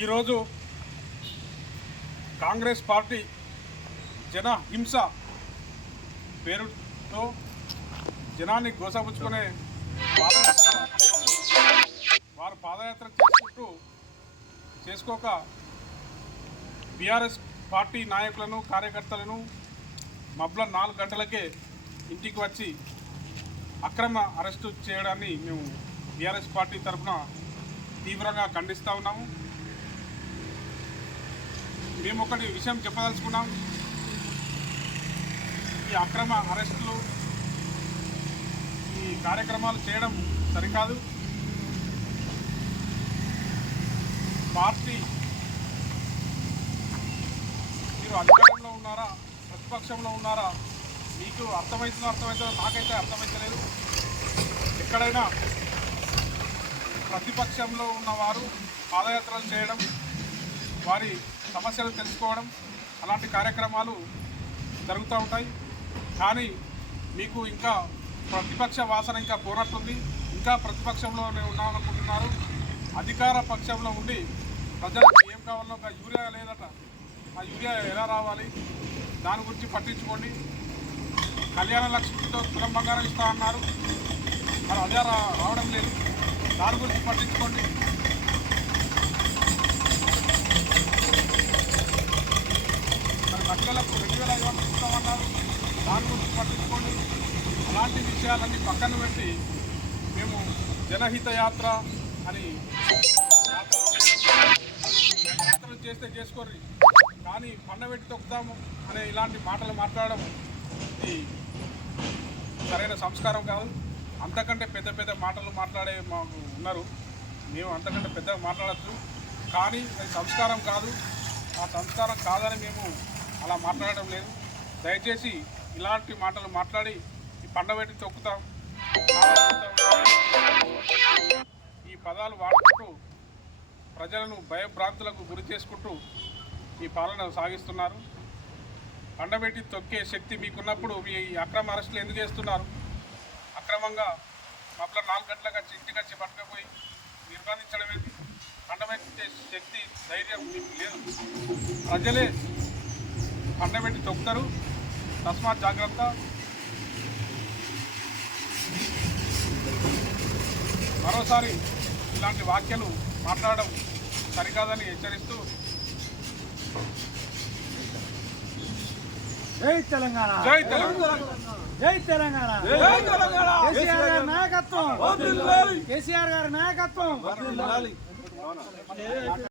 ఈరోజు కాంగ్రెస్ పార్టీ జన హింస పేరుతో జనాన్ని గోసపుచ్చుకునే పాదయాత్ర వారు పాదయాత్ర చేసుకుంటూ చేసుకోక బీఆర్ఎస్ పార్టీ నాయకులను కార్యకర్తలను మబ్ల నాలుగు గంటలకే ఇంటికి వచ్చి అక్రమ అరెస్టు చేయడాన్ని మేము బీఆర్ఎస్ పార్టీ తరఫున తీవ్రంగా ఖండిస్తూ ఉన్నాము. మేము ఒకటి విషయం చెప్పదలుచుకున్నాం. ఈ అక్రమ అరెస్టులు ఈ కార్యక్రమాలు చేయడం సరికాదు. పార్టీ మీరు అధికారంలో ఉన్నారా? ప్రతిపక్షంలో ఉన్నారా? మీకు అర్థమవుతుందో అర్థమవుతుందో నాకైతే అర్థమవుతలేదు ఎక్కడైనా ప్రతిపక్షంలో ఉన్నవారు పాదయాత్రలు చేయడం వారి సమస్యలు తెలుసుకోవడం అలాంటి కార్యక్రమాలు జరుగుతూ ఉంటాయి. కానీ మీకు ఇంకా ప్రతిపక్ష వాసన ఇంకా పోరట్టుంది ఇంకా ప్రతిపక్షంలోనే ఉన్నామనుకుంటున్నారు. అధికార పక్షంలో ఉండి ప్రజలకు ఏం కావాలో ఒక యూరియా లేదట. ఆ యూరియా ఎలా రావాలి? దాని గురించి పట్టించుకోండి. కళ్యాణ లక్ష్మితో కులం బంగారం ఇస్తా అన్నారు. మరి అదే రావడం లేదు. దాని గురించి పట్టించుకోండి. ప్రజలకు రెండు వేల ఐదు వందలు ఇస్తామన్నారు? దాని గురించి పట్టించుకోండి. అలాంటి విషయాలన్నీ పక్కన పెట్టి మేము జనహిత యాత్ర అని యాత్ర యాత్రలు చేస్తే చేసుకోర్రి. కానీ పండబెట్టి తొక్కుతాము అనే ఇలాంటి మాటలు మాట్లాడడం ఇది సరైన సంస్కారం కాదు. అంతకంటే పెద్ద పెద్ద మాటలు మాట్లాడే మాకు ఉన్నారు. మేము అంతకంటే పెద్దగా మాట్లాడచ్చు కానీ అది సంస్కారం కాదు. ఆ సంస్కారం కాదని మేము అలా మాట్లాడడం లేదు. దయచేసి ఇలాంటి మాటలు మాట్లాడి ఈ పండబెట్టి తొక్కుతాం. ఈ పదాలు వాడుకుంటూ ప్రజలను భయభ్రాంతులకు గురి చేసుకుంటూ ఈ పాలన సాగిస్తున్నారు. పండబెట్టి తొక్కే శక్తి మీకున్నప్పుడు మీ అక్రమ అరెస్టులు ఎందుకు చేస్తున్నారు? అక్రమంగా మబ్బల నాలుగు గంటలకు వచ్చి ఇంటికి వచ్చి పట్టుకపోయి నిర్బంధించడం ఏంటి? పండబెట్టే శక్తి ధైర్యం మీకు లేదు. ప్రజలే పండబెట్టి తొక్కుతారు. తస్మాత్ జాగ్రత్త. మరోసారి ఇలాంటి వ్యాఖ్యలు మాట్లాడడం సరికాదని హెచ్చరిస్తూ జై తెలంగాణ. జై తెలంగాణ. జై తెలంగాణ. జై తెలంగాణ. కేసీఆర్ గారి నాయకత్వం. కేసీఆర్ గారి నాయకత్వం.